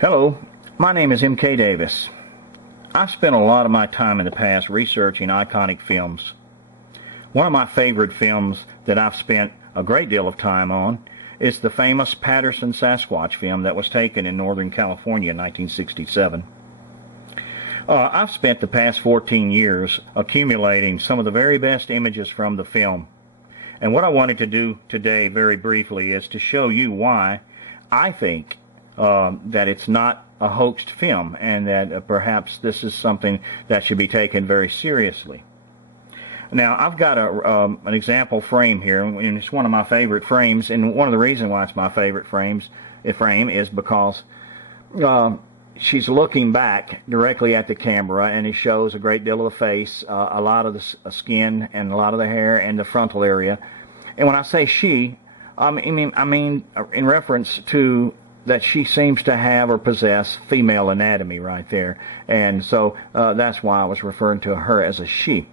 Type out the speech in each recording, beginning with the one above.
Hello, my name is M.K.Davis. I've spent a lot of my time in the past researching iconic films. One of my favorite films that I've spent a great deal of time on is the famous Patterson Sasquatch film that was taken in Northern California in 1967. I've spent the past 14 years accumulating some of the very best images from the film. And what I wanted to do today very briefly is to show you why I think that it's not a hoaxed film, and that perhaps this is something that should be taken very seriously. Now, I've got an example frame here, and it's one of my favorite frames, and one of the reasons why it's my favorite frame is because she's looking back directly at the camera, and it shows a great deal of the face, a lot of the skin, and a lot of the hair, and the frontal area. And when I say she, I mean in reference to that she seems to have or possess female anatomy right there, and so that's why I was referring to her as a she.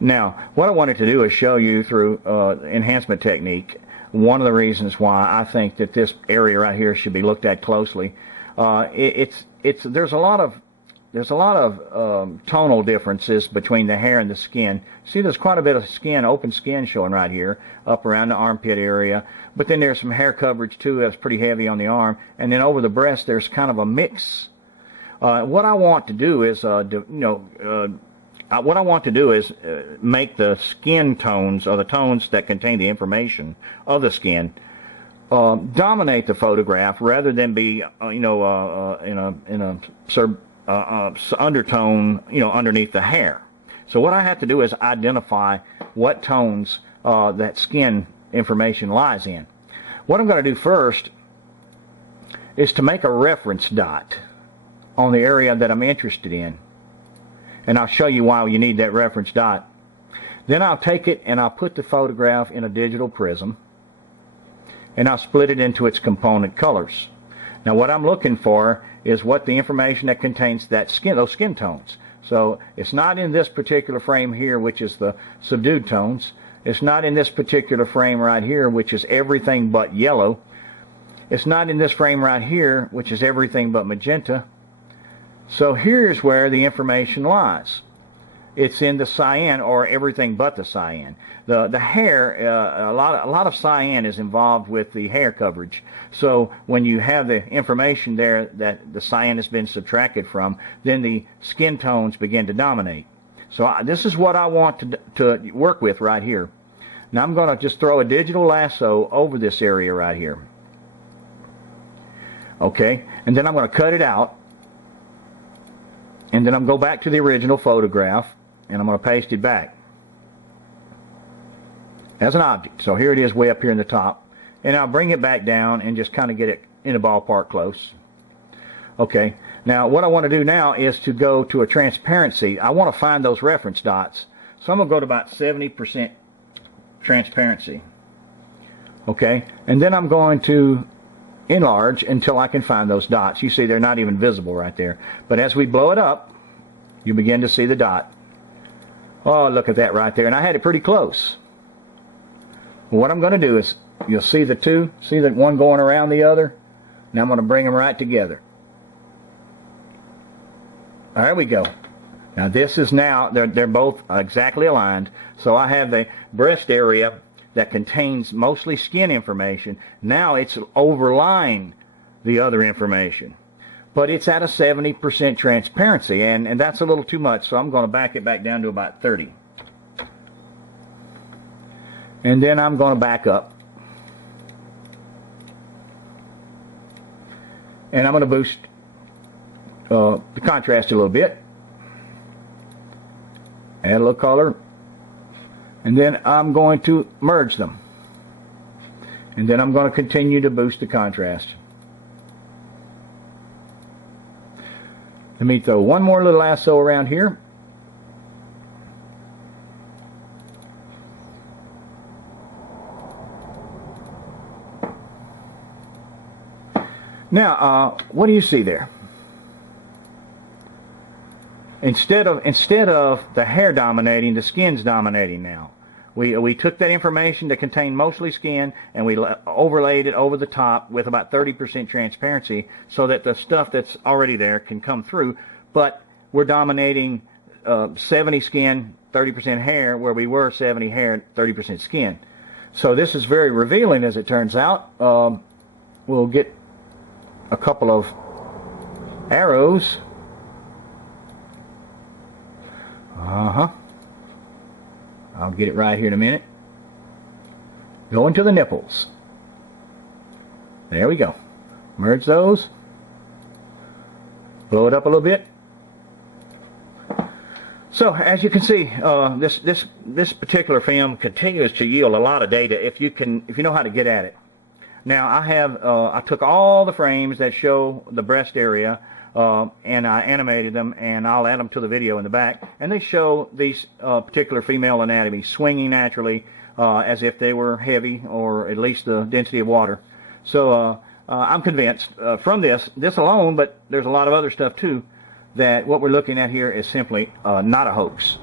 Now, what I wanted to do is show you through enhancement technique one of the reasons why I think that this area right here should be looked at closely. There's a lot of tonal differences between the hair and the skin. See, there's quite a bit of skin, open skin showing right here, up around the armpit area. But then there's some hair coverage too that's pretty heavy on the arm, and then over the breast there's kind of a mix. What I want to do is, make the skin tones, or the tones that contain the information of the skin, dominate the photograph rather than be, in a undertone, underneath the hair. So what I have to do is identify what tones that skin information lies in. What I'm going to do first is to make a reference dot on the area that I'm interested in, and I'll show you why you need that reference dot. Then I'll take it and I'll put the photograph in a digital prism, and I'll split it into its component colors. Now what I'm looking for is what the information that contains that skin, those skin tones. So it's not in this particular frame here, which is the subdued tones. It's not in this particular frame right here, which is everything but yellow. It's not in this frame right here, which is everything but magenta. So here's where the information lies. It's in the cyan, or everything but the cyan. The hair, a lot of cyan is involved with the hair coverage. So when you have the information there that the cyan has been subtracted from, then the skin tones begin to dominate. So this is what I want to work with right here. Now I'm going to just throw a digital lasso over this area right here. Okay, and then I'm going to cut it out, and then I'm going to go back to the original photograph, and I'm going to paste it back as an object. So here it is way up here in the top, and I'll bring it back down and just kind of get it in a ballpark close. Okay, now what I want to do now is to go to a transparency. I want to find those reference dots, so I'm going to go to about 70% transparency. Okay, and then I'm going to enlarge until I can find those dots. You see they're not even visible right there, but as we blow it up, you begin to see the dot. Oh, look at that right there, and I had it pretty close. What I'm going to do is, you'll see the two, see that one going around the other. Now I'm going to bring them right together. There we go. Now this is now, they're both exactly aligned. So I have the breast area that contains mostly skin information. Now it's overlying the other information. But it's at a 70% transparency, and that's a little too much, so I'm going to back it back down to about 30. And then I'm going to back up. And I'm going to boost the contrast a little bit. Add a little color. And then I'm going to merge them. And then I'm going to continue to boost the contrast. Let me throw one more little lasso around here. Now, what do you see there? Instead of the hair dominating, the skin's dominating now. We took that information that contained mostly skin and we overlaid it over the top with about 30% transparency so that the stuff that's already there can come through, but we're dominating 70 skin, 30% hair, where we were 70 hair, 30% skin. So this is very revealing, as it turns out. We'll get a couple of arrows. I'll get it right here in a minute. Going to the nipples. There we go. Merge those. Blow it up a little bit. So as you can see, this particular film continues to yield a lot of data if you know how to get at it. Now I took all the frames that show the breast area and I animated them, and I'll add them to the video in the back, and they show these particular female anatomy swinging naturally as if they were heavy, or at least the density of water. So I'm convinced from this alone, but there's a lot of other stuff too, that what we're looking at here is simply not a hoax.